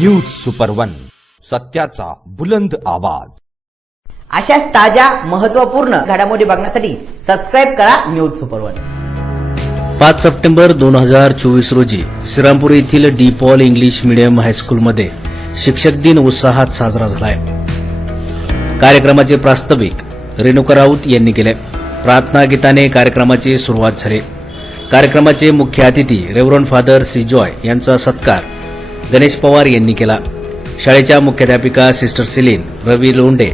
News super one सत्याचा बुलंद आवाज. अशाच ताज्या महत्त्वपूर्ण घडामोडी बघण्यासाठी सबस्क्राईब करा न्यूज सुपर वन पाच सप्टेंबर दोन हजार चोवीस रोजी श्रीरामपूर येथील डी पॉल इंग्लिश मिडियम हायस्कूलमध्ये शिक्षक दिन उत्साहात साजरा झालाय. कार्यक्रमाचे प्रास्ताविक रेणुका राऊत यांनी केले. प्रार्थना गीताने कार्यक्रमाची सुरुवात झाली. कार्यक्रमाचे मुख्य अतिथी रेव्हरन फादर सी जॉय यांचा सत्कार गणेश पवार यांनी केला. शाळेच्या मुख्याध्यापिका सिस्टर सिलीन रवी लोंडे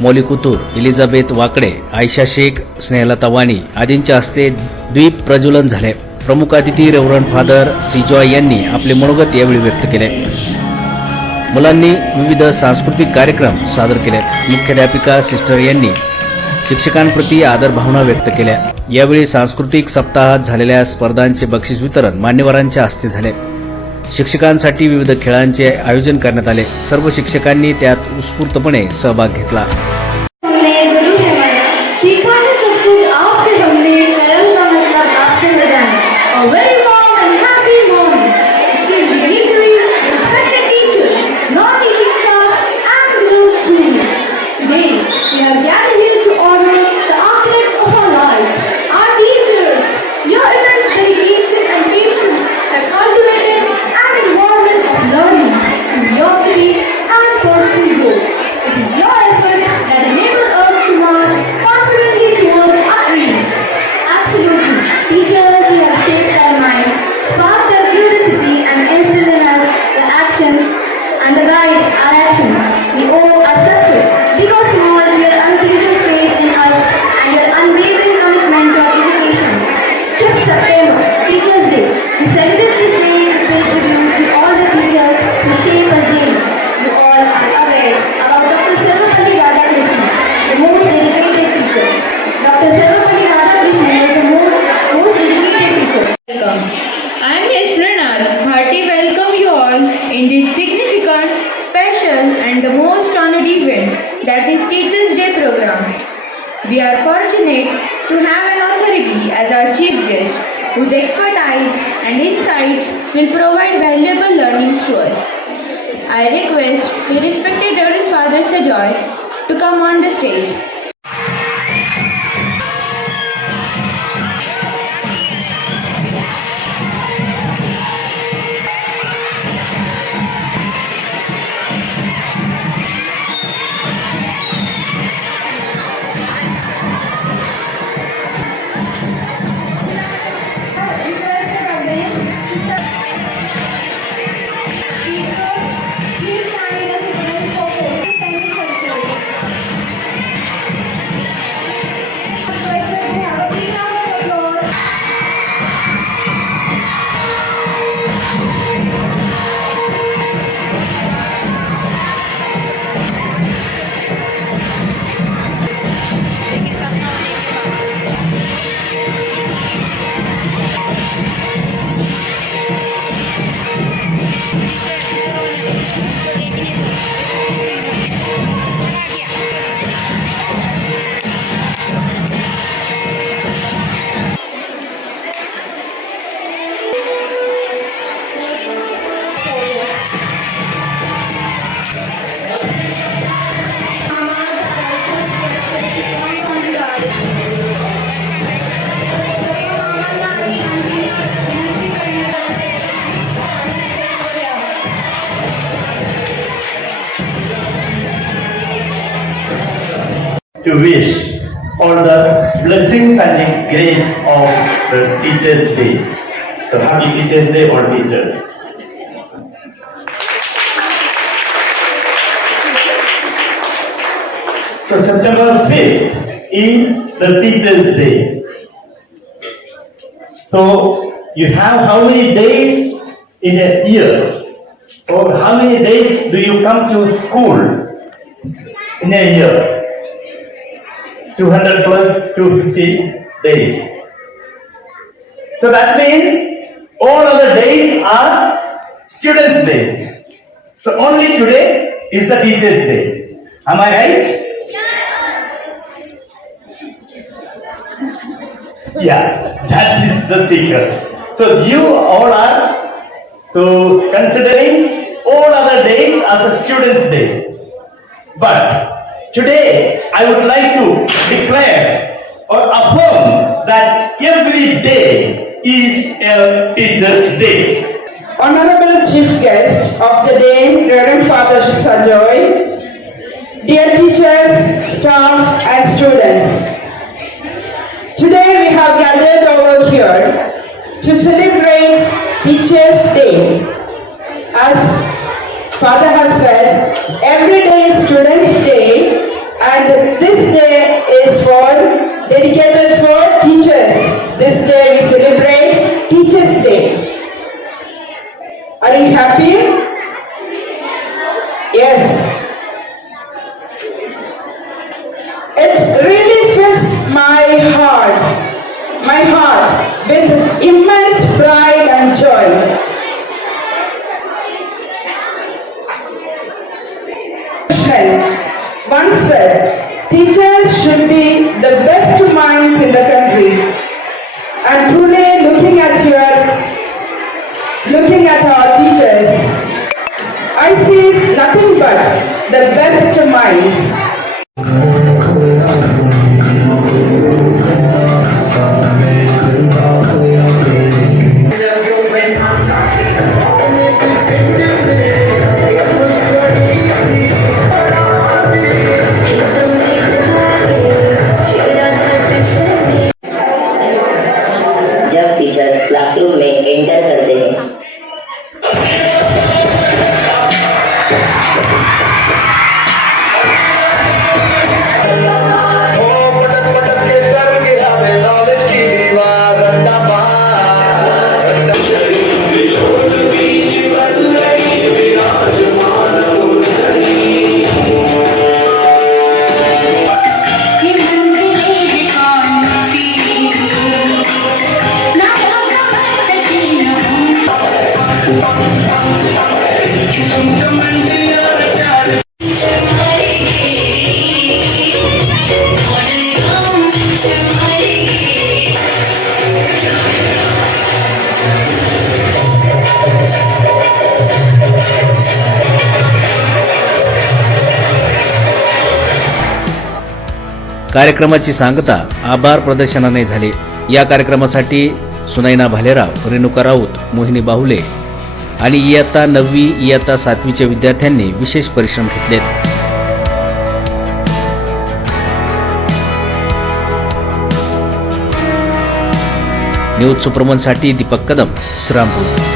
मौली कुतूर इलिझाबेथ वाकडे आयशा शेख स्नेहलता वाणी आदींच्या हस्ते द्वीप प्रज्वलन झाले. प्रमुख अतिथी रेव्हरन फादर सिजॉय यांनी आपले मनोगत यावेळी व्यक्त केले. मुलांनी विविध सांस्कृतिक कार्यक्रम सादर केले. मुख्याध्यापिका सिस्टर यांनी शिक्षकांप्रती आदर भावना व्यक्त केल्या. यावेळी सांस्कृतिक सप्ताहात झालेल्या स्पर्धांचे बक्षीस वितरण मान्यवरांच्या हस्ते झाले. शिक्षकांसाठी विविध खेळांचे आयोजन करण्यात आले. सर्व शिक्षकांनी त्यात उत्स्फूर्तपणे सहभाग घेतला. In this significant, special and the most honored event that is Teachers' Day program. We are fortunate to have an authority as our chief guest whose expertise and insights will provide valuable learnings to us. I request the respected Reverend Father Sajoy to come on the stage. To wish all the blessings and the grace of the Teachers' Day. So happy Teachers' Day, all teachers. So September 5th is the Teachers' Day. So you have how many days in a year? Or how many days do you come to school in a year? 200 plus 250 days. So that means all other days are students' day. So only today is the teacher's day. Am I right? Yeah, that is the secret. So you all are so considering all other days as a Students' Day. But today, I would like to declare or affirm that every day is a Teachers' Day. Honorable Chief Guest of the day, Reverend Father Sanjoy, dear teachers, staff and students. Today we have gathered over here to celebrate Teachers' Day. As Father has said, every day is Students' Day and this day is for, dedicated for teachers. This day we celebrate Teachers' Day. Are you happy? Yes. Our teachers, I see nothing but the best minds. कार्यक्रमाची सांगता आभार प्रदर्शनाने झाली. या कार्यक्रमासाठी सुनैना भालेराव रेणुका राऊत मोहिनी बाहुले आणि इयत्ता नववी इयत्ता सातवीच्या विद्यार्थ्यांनी विशेष परिश्रम घेतलेत. न्यूज सुप्रमनसाठी दीपक कदम श्रामपूर